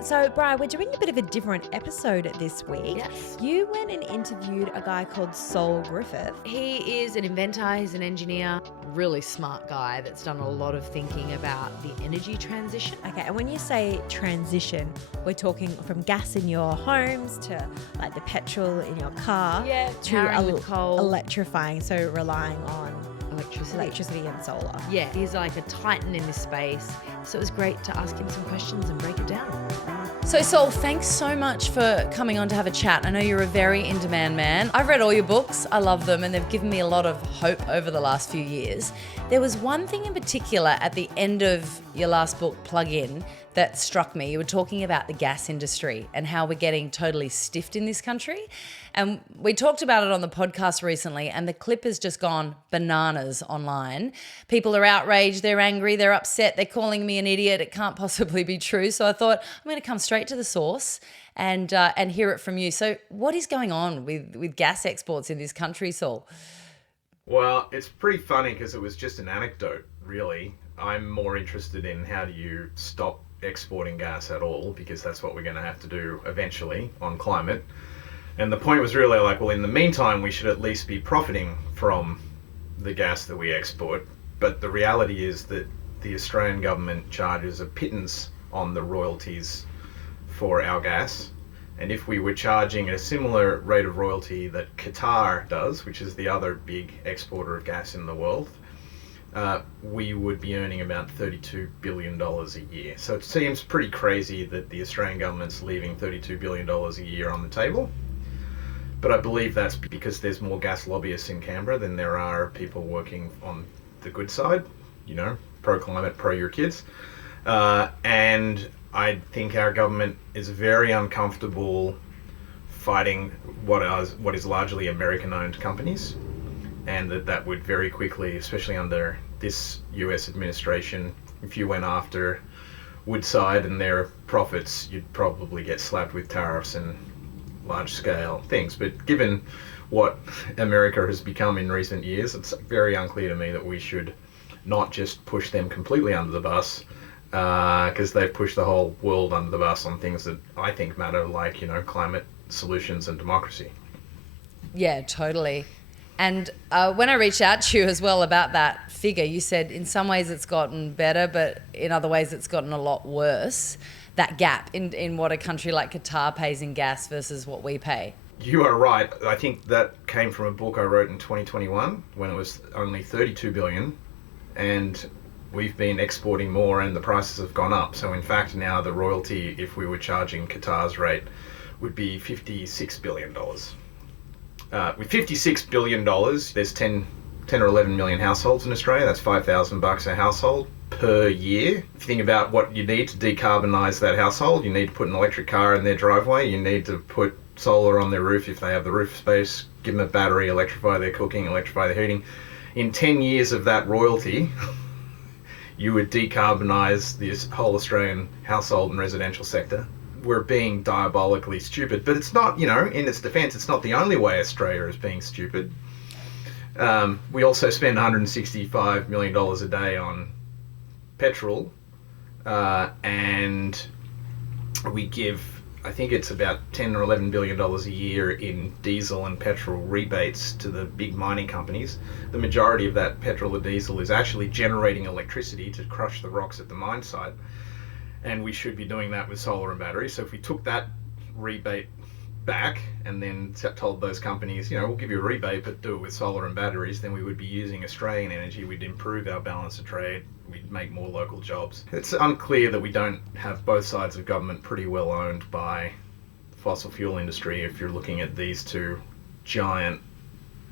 So, Brian, we're doing a bit of a different episode this week. Yes. You went and interviewed a guy called Saul Griffith. He is an inventor, he's an engineer, really smart guy that's done a lot of thinking about the energy transition. Okay, and when you say transition, we're talking from gas in your homes to like the petrol in your car to powering with coal. electrifying, so relying on Electricity and solar. Yeah, he's like a titan in this space. So it was great to ask him some questions and break it down. So Saul, thanks so much for coming on to have a chat. I know you're a very in-demand man. I've read all your books. I love them and they've given me a lot of hope over the last few years. There was one thing in particular at the end of your last book, Plug In, that struck me. You were talking about the gas industry and how we're getting totally stiffed in this country. And we talked about it on the podcast recently, and the clip has just gone bananas online. People are outraged, they're angry, they're upset, they're calling me an idiot. It can't possibly be true. So I thought I'm going to come straight to the source and hear it from you. So what is going on with gas exports in this country, Saul? Well, it's pretty funny because it was just an anecdote, really. I'm more interested in how do you stop exporting gas at all, because that's what we're going to have to do eventually on climate. And the point was really like, well, in the meantime, we should at least be profiting from the gas that we export. But the reality is that the Australian government charges a pittance on the royalties for our gas. And if we were charging a similar rate of royalty that Qatar does, which is the other big exporter of gas in the world, we would be earning about $32 billion a year. So it seems pretty crazy that the Australian government's leaving $32 billion a year on the table. But I believe that's because there's more gas lobbyists in Canberra than there are people working on the good side, you know, pro-climate, pro-your-kids. And I think our government is very uncomfortable fighting what is largely American-owned companies, and that would very quickly, especially under this US administration, if you went after Woodside and their profits, you'd probably get slapped with tariffs and large-scale things. But given what America has become in recent years, it's very unclear to me that we should not just push them completely under the bus, because they've pushed the whole world under the bus on things that I think matter, like, you know, climate solutions and democracy. Yeah, totally. And when I reached out to you as well about that figure, you said in some ways it's gotten better, but in other ways it's gotten a lot worse. That gap in what a country like Qatar pays in gas versus what we pay. You are right. I think that came from a book I wrote in 2021 when it was only 32 billion, and we've been exporting more and the prices have gone up. So in fact now the royalty, if we were charging Qatar's rate, would be $56 billion. With $56 billion, there's 10 or 11 million households in Australia. That's $5,000 a household per year. If you think about what you need to decarbonize that household, you need to put an electric car in their driveway, you need to put solar on their roof if they have the roof space, give them a battery, electrify their cooking, electrify their heating. In 10 years of that royalty, you would decarbonize this whole Australian household and residential sector. We're being diabolically stupid, but it's not, you know, in its defense, it's not the only way Australia is being stupid. We also spend $165 million a day on petrol, and we give, I think it's about $10 or $11 billion a year in diesel and petrol rebates to the big mining companies. The majority of that petrol or diesel is actually generating electricity to crush the rocks at the mine site. And we should be doing that with solar and batteries. So if we took that rebate back and then told those companies, you know, we'll give you a rebate, but do it with solar and batteries, then we would be using Australian energy. We'd improve our balance of trade. We'd make more local jobs. It's unclear that we don't have both sides of government pretty well owned by the fossil fuel industry if you're looking at these two giant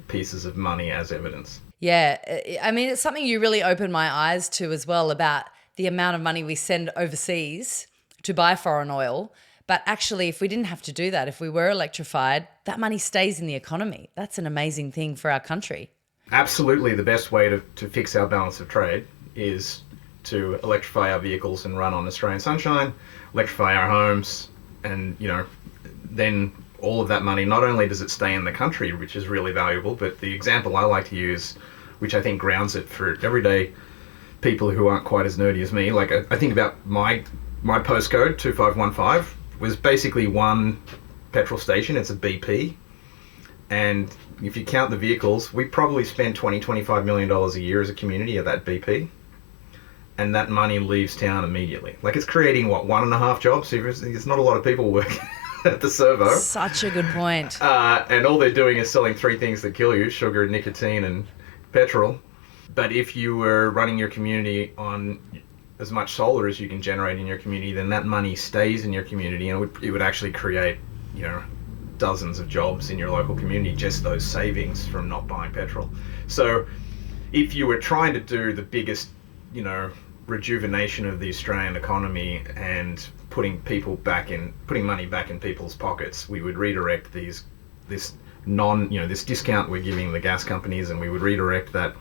pieces of money as evidence. Yeah, I mean, it's something you really opened my eyes to as well about the amount of money we send overseas to buy foreign oil. But actually, if we didn't have to do that, if we were electrified, that money stays in the economy. That's an amazing thing for our country. Absolutely. The best way to fix our balance of trade is to electrify our vehicles and run on Australian sunshine, electrify our homes, and, you know, then all of that money, not only does it stay in the country, which is really valuable, but the example I like to use, which I think grounds it for everyday people who aren't quite as nerdy as me, like I think about my my postcode, 2515, was basically one petrol station. It's a BP. And if you count the vehicles, we probably spend $20-25 million a year as a community at that BP. And that money leaves town immediately. Like, it's creating, 1.5 jobs? There's not a lot of people working at the Servo. Such a good point. And all they're doing is selling 3 things that kill you: sugar, nicotine, and petrol. But if you were running your community on as much solar as you can generate in your community, then that money stays in your community, and it would actually create, dozens of jobs in your local community, just those savings from not buying petrol. So if you were trying to do the biggest, rejuvenation of the Australian economy and putting money back in people's pockets, we would redirect this discount we're giving the gas companies, and we would redirect that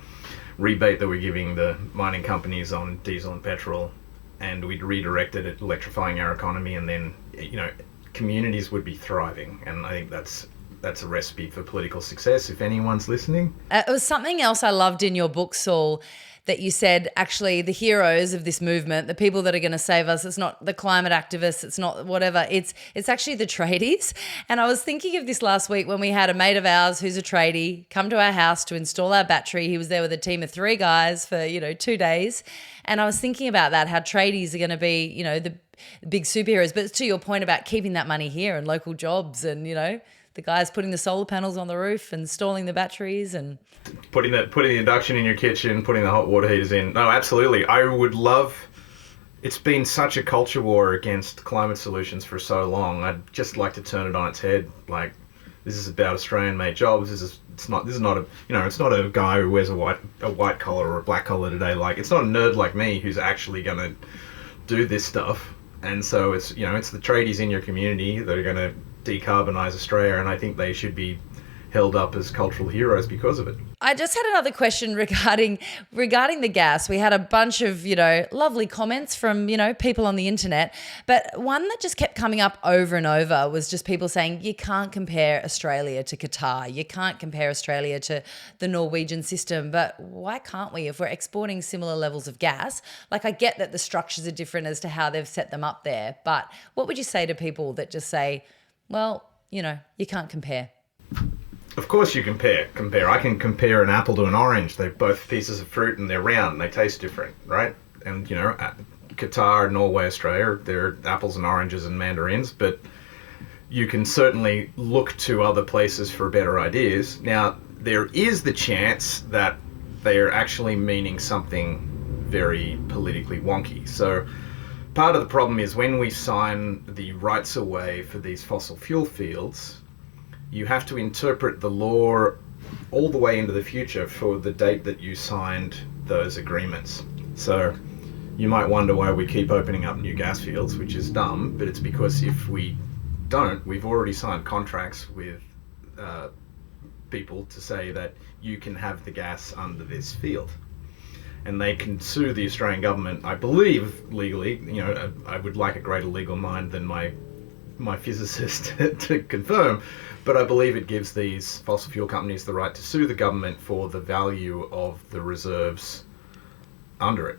rebate that we're giving the mining companies on diesel and petrol, and we'd redirect it at electrifying our economy, and then, communities would be thriving. And I think that's a recipe for political success, if anyone's listening. It was something else I loved in your book, Saul, that you said, actually, the heroes of this movement, the people that are going to save us, it's not the climate activists, it's not whatever, it's actually the tradies. And I was thinking of this last week when we had a mate of ours who's a tradie come to our house to install our battery. He was there with a team of 3 guys for, 2 days. And I was thinking about that, how tradies are going to be, the big superheroes. But to your point about keeping that money here and local jobs and, the guys putting the solar panels on the roof and installing the batteries and putting the induction in your kitchen, putting the hot water heaters in. No, absolutely. I would love. It's been such a culture war against climate solutions for so long. I'd just like to turn it on its head. Like, this is about Australian-made jobs. It's not a guy who wears a white collar or a black collar today. Like, it's not a nerd like me who's actually going to do this stuff. And so it's the tradies in your community that are going to decarbonize Australia, and I think they should be held up as cultural heroes because of it. I just had another question regarding the gas. We had a bunch of, lovely comments from, people on the internet, but one that just kept coming up over and over was just people saying, you can't compare Australia to Qatar. You can't compare Australia to the Norwegian system. But why can't we if we're exporting similar levels of gas? Like, I get that the structures are different as to how they've set them up there, but what would you say to people that just say, well, you can't compare? Of course you compare. I can compare an apple to an orange. They're both pieces of fruit and they're round and they taste different, right? And, Qatar, Norway, Australia, they're apples and oranges and mandarins, but you can certainly look to other places for better ideas. Now, there is the chance that they are actually meaning something very politically wonky. So part of the problem is when we sign the rights away for these fossil fuel fields, you have to interpret the law all the way into the future for the date that you signed those agreements. So you might wonder why we keep opening up new gas fields, which is dumb, but it's because if we don't, we've already signed contracts with people to say that you can have the gas under this field. And they can sue the Australian government, I believe, legally. I would like a greater legal mind than my physicist to confirm, but I believe it gives these fossil fuel companies the right to sue the government for the value of the reserves under it.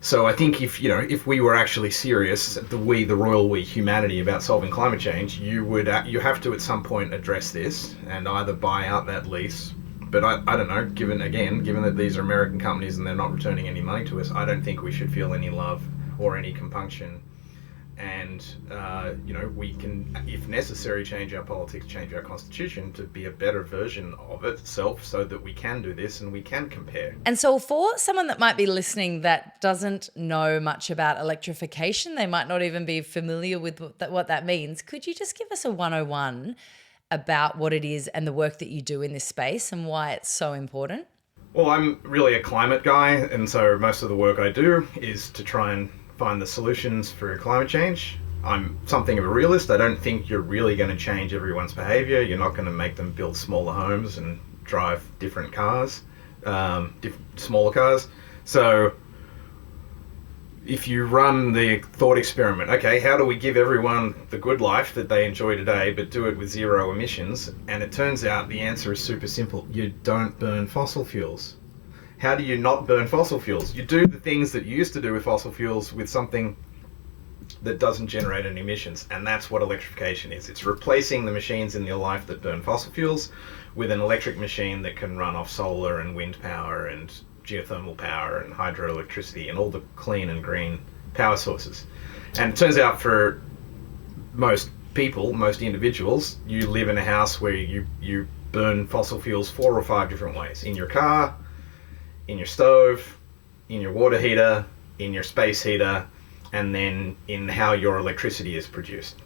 So I think if we were actually serious, the royal we, humanity, about solving climate change, you have to at some point address this and either buy out that lease. But I don't know, given that these are American companies and they're not returning any money to us, I don't think we should feel any love or any compunction. And, we can, if necessary, change our politics, change our constitution to be a better version of itself so that we can do this and we can compare. And so for someone that might be listening that doesn't know much about electrification, they might not even be familiar with what that means, could you just give us a 101 about what it is and the work that you do in this space and why it's so important? Well, I'm really a climate guy, and so most of the work I do is to try and find the solutions for climate change. I'm something of a realist. I don't think you're really going to change everyone's behavior. You're not going to make them build smaller homes and drive different cars, smaller cars. So if you run the thought experiment, okay, how do we give everyone the good life that they enjoy today, but do it with zero emissions? And it turns out the answer is super simple. You don't burn fossil fuels. How do you not burn fossil fuels? You do the things that you used to do with fossil fuels with something that doesn't generate any emissions. And that's what electrification is. It's replacing the machines in your life that burn fossil fuels with an electric machine that can run off solar and wind power and geothermal power and hydroelectricity and all the clean and green power sources. And it turns out for most people, most individuals, you live in a house where you burn fossil fuels 4 or 5 different ways. In your car, in your stove, in your water heater, in your space heater, and then in how your electricity is produced.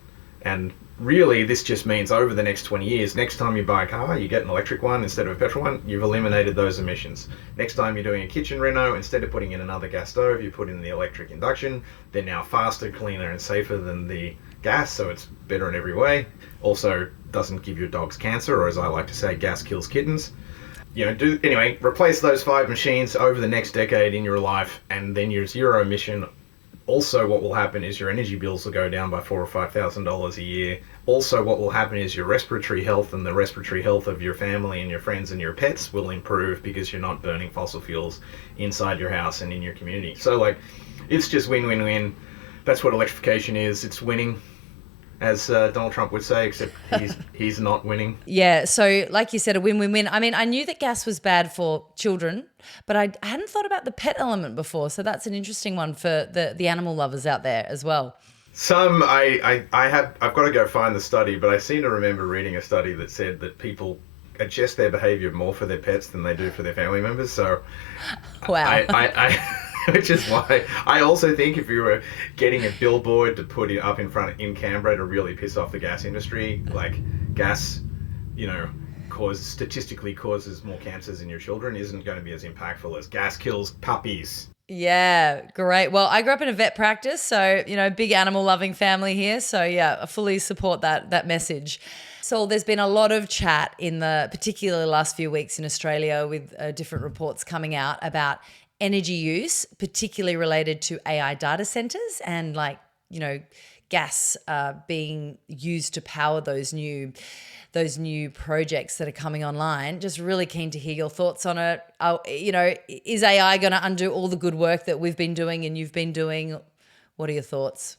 And really, this just means over the next 20 years, next time you buy a car, you get an electric one instead of a petrol one, you've eliminated those emissions. Next time you're doing a kitchen reno, instead of putting in another gas stove, you put in the electric induction. They're now faster, cleaner, and safer than the gas, so it's better in every way. Also, doesn't give your dogs cancer, or as I like to say, gas kills kittens. Anyway, replace those 5 machines over the next decade in your life, and then you're zero emission. Also, what will happen is your energy bills will go down by $4,000 or $5,000 a year. Also, what will happen is your respiratory health and the respiratory health of your family and your friends and your pets will improve because you're not burning fossil fuels inside your house and in your community. So, it's just win-win-win. That's what electrification is. It's winning, as Donald Trump would say, except he's not winning. Yeah, so like you said, a win-win-win. I mean, I knew that gas was bad for children, but I hadn't thought about the pet element before. So that's an interesting one for the animal lovers out there as well. Some, I've got to go find the study, but I seem to remember reading a study that said that people adjust their behavior more for their pets than they do for their family members. So, wow. Which is why I also think if you were getting a billboard to put it up in Canberra to really piss off the gas industry, gas, statistically causes more cancers in your children, isn't going to be as impactful as gas kills puppies. Yeah, great. Well, I grew up in a vet practice, so, big animal loving family here. So yeah, I fully support that message. So there's been a lot of chat in the particularly last few weeks in Australia with different reports coming out about energy use, particularly related to AI data centers and gas being used to power those new projects that are coming online. Just really keen to hear your thoughts on it. Is AI going to undo all the good work that we've been doing and you've been doing? What are your thoughts?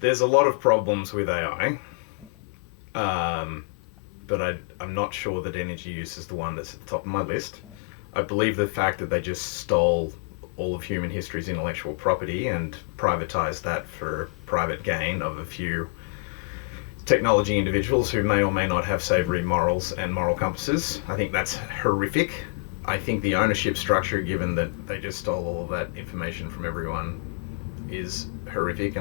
There's a lot of problems with AI, but I'm not sure that energy use is the one that's at the top of my list. I believe the fact that they just stole all of human history's intellectual property and privatized that for private gain of a few technology individuals who may or may not have savory morals and moral compasses. I think that's horrific. I think the ownership structure, given that they just stole all of that information from everyone, is horrific,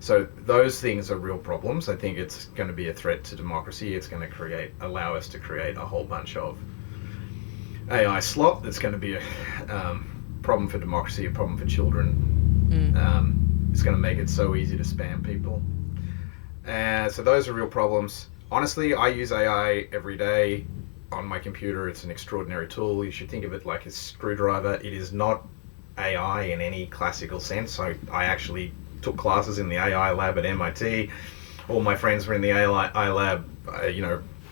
so those things are real problems. I think it's going to be a threat to democracy. It's going to allow us to create a whole bunch of AI slop that's going to be a problem for democracy, a problem for children. It's going to make it so easy to spam people. So those are real problems. Honestly, I use AI every day on my computer. It's an extraordinary tool. You should think of it like a screwdriver. It is not AI in any classical sense. I actually took classes in the AI lab at MIT. All my friends were in the AI lab.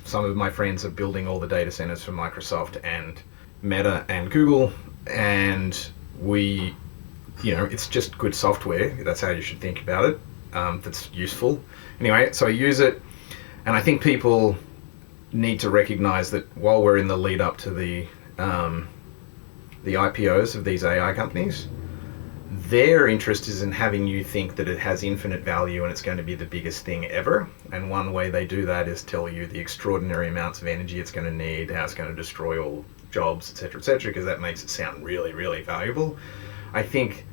Some of my friends are building all the data centers for Microsoft and Meta and Google, and it's just good software. That's how you should think about it. That's useful. Anyway, so I use it, and I think people need to recognize that while we're in the lead up to the IPOs of these AI companies, their interest is in having you think that it has infinite value and it's going to be the biggest thing ever. And one way they do that is tell you the extraordinary amounts of energy it's going to need, how it's going to destroy all jobs, etc., because that makes it sound really, really valuable. I think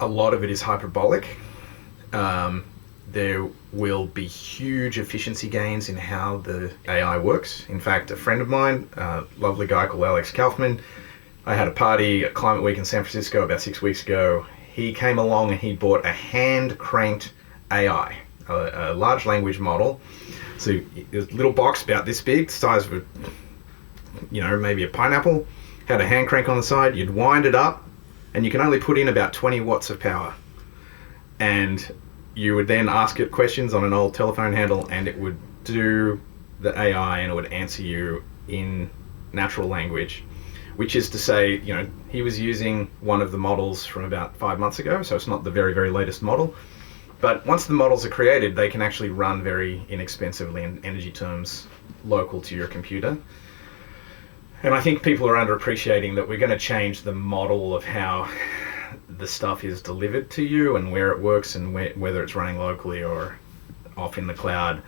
a lot of it is hyperbolic. There will be huge efficiency gains in how the AI works. In fact, a friend of mine, a lovely guy called Alex Kaufman, I had a party at Climate Week in San Francisco about 6 weeks ago. He came along and he bought a hand-cranked AI, a large language model. So a little box about this big, the size of maybe a pineapple, had a hand crank on the side. You'd wind it up, and you can only put in about 20 watts of power. And you would then ask it questions on an old telephone handle, and it would do the AI, and it would answer you in natural language which is to say, he was using one of the models from about 5 months ago, so it's not the very, very latest model. But once the models are created, they can actually run very inexpensively in energy terms local to your computer. And I think people are underappreciating that we're going to change the model of how the stuff is delivered to you and where it works and whether it's running locally or off in the cloud.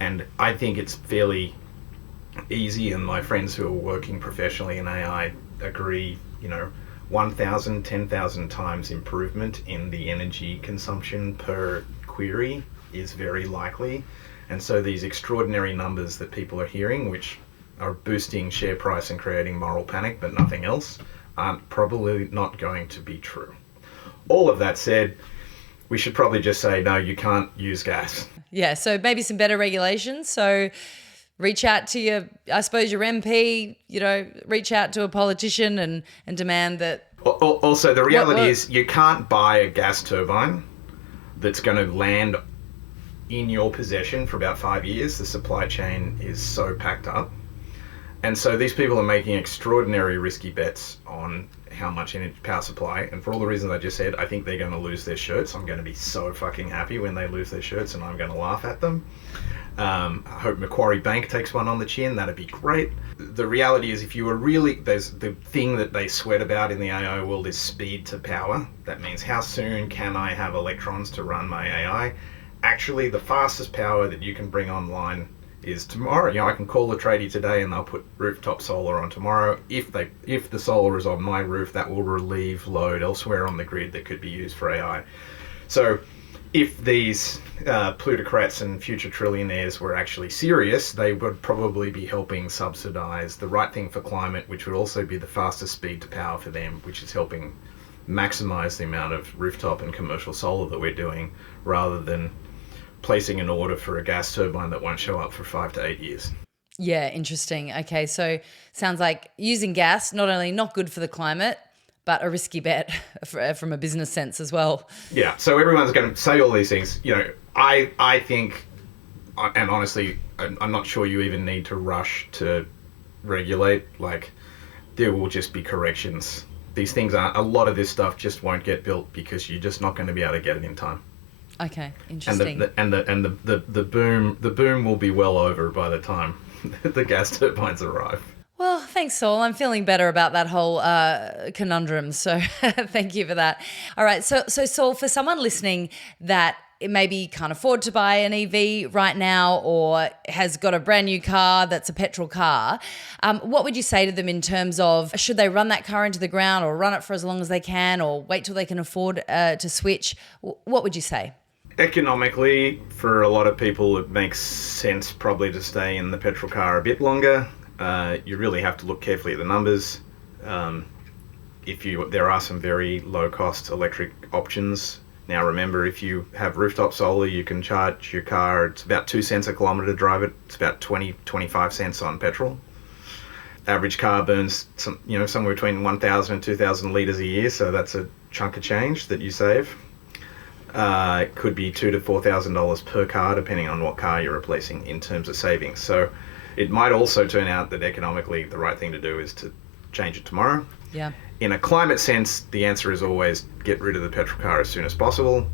And I think it's fairly easy, and my friends who are working professionally in AI agree, 1,000, 10,000 times improvement in the energy consumption per query is very likely. And so these extraordinary numbers that people are hearing, which are boosting share price and creating moral panic, but nothing else, aren't probably not going to be true. All of that said, we should probably just say, no, you can't use gas. Yeah, so maybe some better regulations. So reach out to your MP, reach out to a politician and demand that. Also, the reality is you can't buy a gas turbine that's going to land in your possession for about 5 years. The supply chain is so packed up. And so these people are making extraordinary risky bets on how much energy power supply. And for all the reasons I just said, I think they're going to lose their shirts. I'm going to be so fucking happy when they lose their shirts, and I'm going to laugh at them. I hope Macquarie Bank takes one on the chin. That'd be great. The reality is, if you were really, there's the thing that they sweat about in the AI world is speed to power. That means how soon can I have electrons to run my AI? Actually, the fastest power that you can bring online is tomorrow. I can call a tradie today and they'll put rooftop solar on tomorrow. If the solar is on my roof, that will relieve load elsewhere on the grid that could be used for AI. So if these plutocrats and future trillionaires were actually serious, they would probably be helping subsidize the right thing for climate, which would also be the fastest speed to power for them, which is helping maximize the amount of rooftop and commercial solar that we're doing, rather than placing an order for a gas turbine that won't show up for 5 to 8 years. Yeah, interesting. Okay, so sounds like using gas, not only not good for the climate, but a risky bet from a business sense as well. Yeah, so everyone's going to say all these things. I think, and honestly, I'm not sure you even need to rush to regulate. Like, there will just be corrections. These things aren't, a lot of this stuff just won't get built because you're just not going to be able to get it in time. Okay, interesting. And the boom will be well over by the time the gas turbines arrive. Well, thanks, Saul. I'm feeling better about that whole conundrum. So thank you for that. All right. So Saul, for someone listening that maybe can't afford to buy an EV right now or has got a brand new car that's a petrol car, what would you say to them in terms of should they run that car into the ground or run it for as long as they can or wait till they can afford to switch? What would you say? Economically, for a lot of people, it makes sense probably to stay in the petrol car a bit longer. You really have to look carefully at the numbers. There are some very low-cost electric options. Now, remember, if you have rooftop solar, you can charge your car. It's about 2 cents a kilometre to drive it. It's about 25 cents on petrol. Average car burns somewhere between 1,000 and 2,000 litres a year, so that's a chunk of change that you save. It could be $2,000 to $4,000 per car, depending on what car you're replacing in terms of savings. So it might also turn out that economically the right thing to do is to change it tomorrow. Yeah. In a climate sense, the answer is always get rid of the petrol car as soon as possible.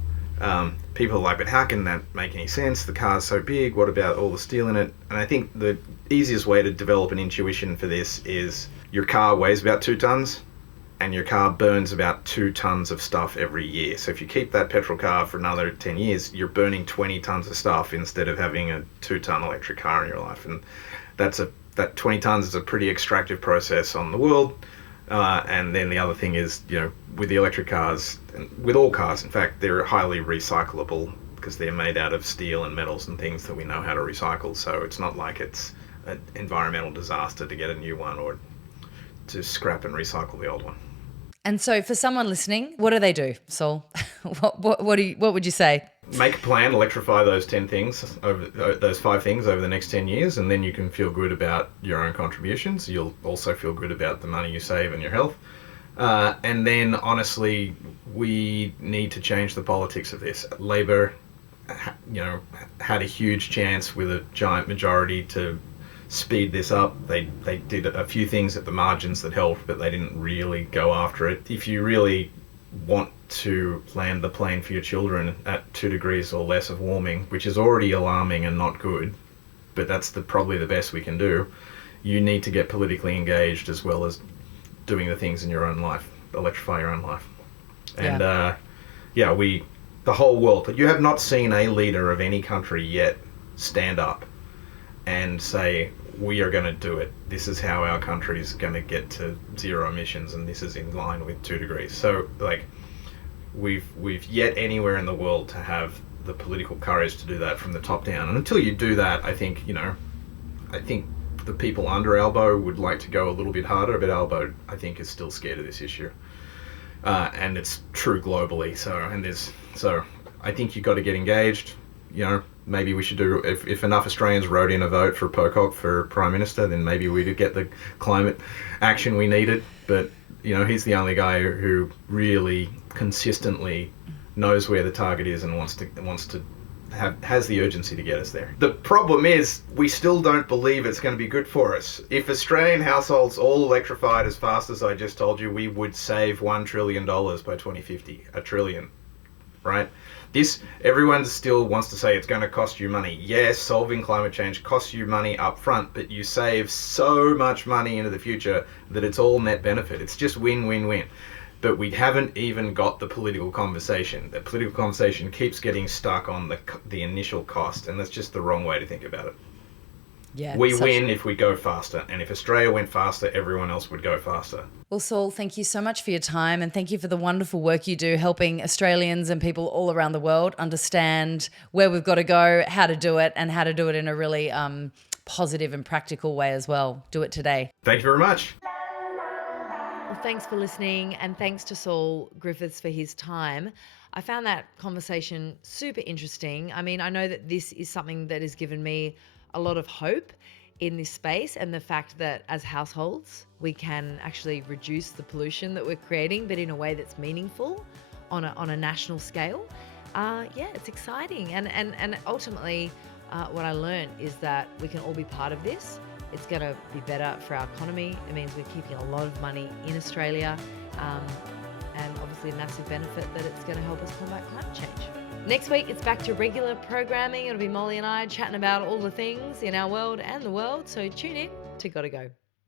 People are like, but how can that make any sense? The car's so big. What about all the steel in it? And I think the easiest way to develop an intuition for this is your car weighs about 2 tons. And your car burns about 2 tons of stuff every year. So if you keep that petrol car for another 10 years, you're burning 20 tons of stuff instead of having a 2-ton electric car in your life. And that 20 tons is a pretty extractive process on the world. And then the other thing is, with the electric cars, and with all cars, in fact, they're highly recyclable because they're made out of steel and metals and things that we know how to recycle. So it's not like it's an environmental disaster to get a new one or to scrap and recycle the old one. And so for someone listening, what do they do, Saul? what would you say? Make a plan, electrify those 10 things, those 5 things over the next 10 years, and then you can feel good about your own contributions. You'll also feel good about the money you save and your health. And then, honestly, we need to change the politics of this. Labor, had a huge chance with a giant majority to speed this up. They did a few things at the margins that helped, but they didn't really go after it. If you really want to land the plane for your children at 2 degrees or less of warming, which is already alarming and not good, but that's probably the best we can do, you need to get politically engaged as well as doing the things in your own life, electrify your own life. And the whole world, you have not seen a leader of any country yet stand up and say, we are going to do it. This is how our country is going to get to zero emissions, and this is in line with 2 degrees. So, like, we've yet anywhere in the world to have the political courage to do that from the top down. And until you do that, I think the people under Albo would like to go a little bit harder, but Albo, I think, is still scared of this issue. And it's true globally. So I think you've got to get engaged. Maybe we should do, if enough Australians wrote in a vote for Pocock for Prime Minister, then maybe we could get the climate action we needed. But, he's the only guy who really consistently knows where the target is and has the urgency to get us there. The problem is, we still don't believe it's going to be good for us. If Australian households all electrified as fast as I just told you, we would save $1 trillion by 2050. $1 trillion, right? Everyone still wants to say it's going to cost you money. Yes, solving climate change costs you money up front, but you save so much money into the future that it's all net benefit. It's just win-win-win. But we haven't even got the political conversation. The political conversation keeps getting stuck on the initial cost, and that's just the wrong way to think about it. Yeah, we win if we go faster, and if Australia went faster, everyone else would go faster. Well, Saul, thank you so much for your time, and thank you for the wonderful work you do helping Australians and people all around the world understand where we've got to go, how to do it, and how to do it in a really positive and practical way as well. Do it today. Thank you very much. Well, thanks for listening, and thanks to Saul Griffiths for his time. I found that conversation super interesting. I mean, I know that this is something that has given me a lot of hope in this space, and the fact that as households we can actually reduce the pollution that we're creating, but in a way that's meaningful on a national scale. It's exciting, and ultimately what I learned is that we can all be part of this. It's going to be better for our economy. It means we're keeping a lot of money in Australia, and obviously a massive benefit that it's going to help us combat climate change. Next week, it's back to regular programming. It'll be Molly and I chatting about all the things in our world and the world. So tune in to Gotta Go.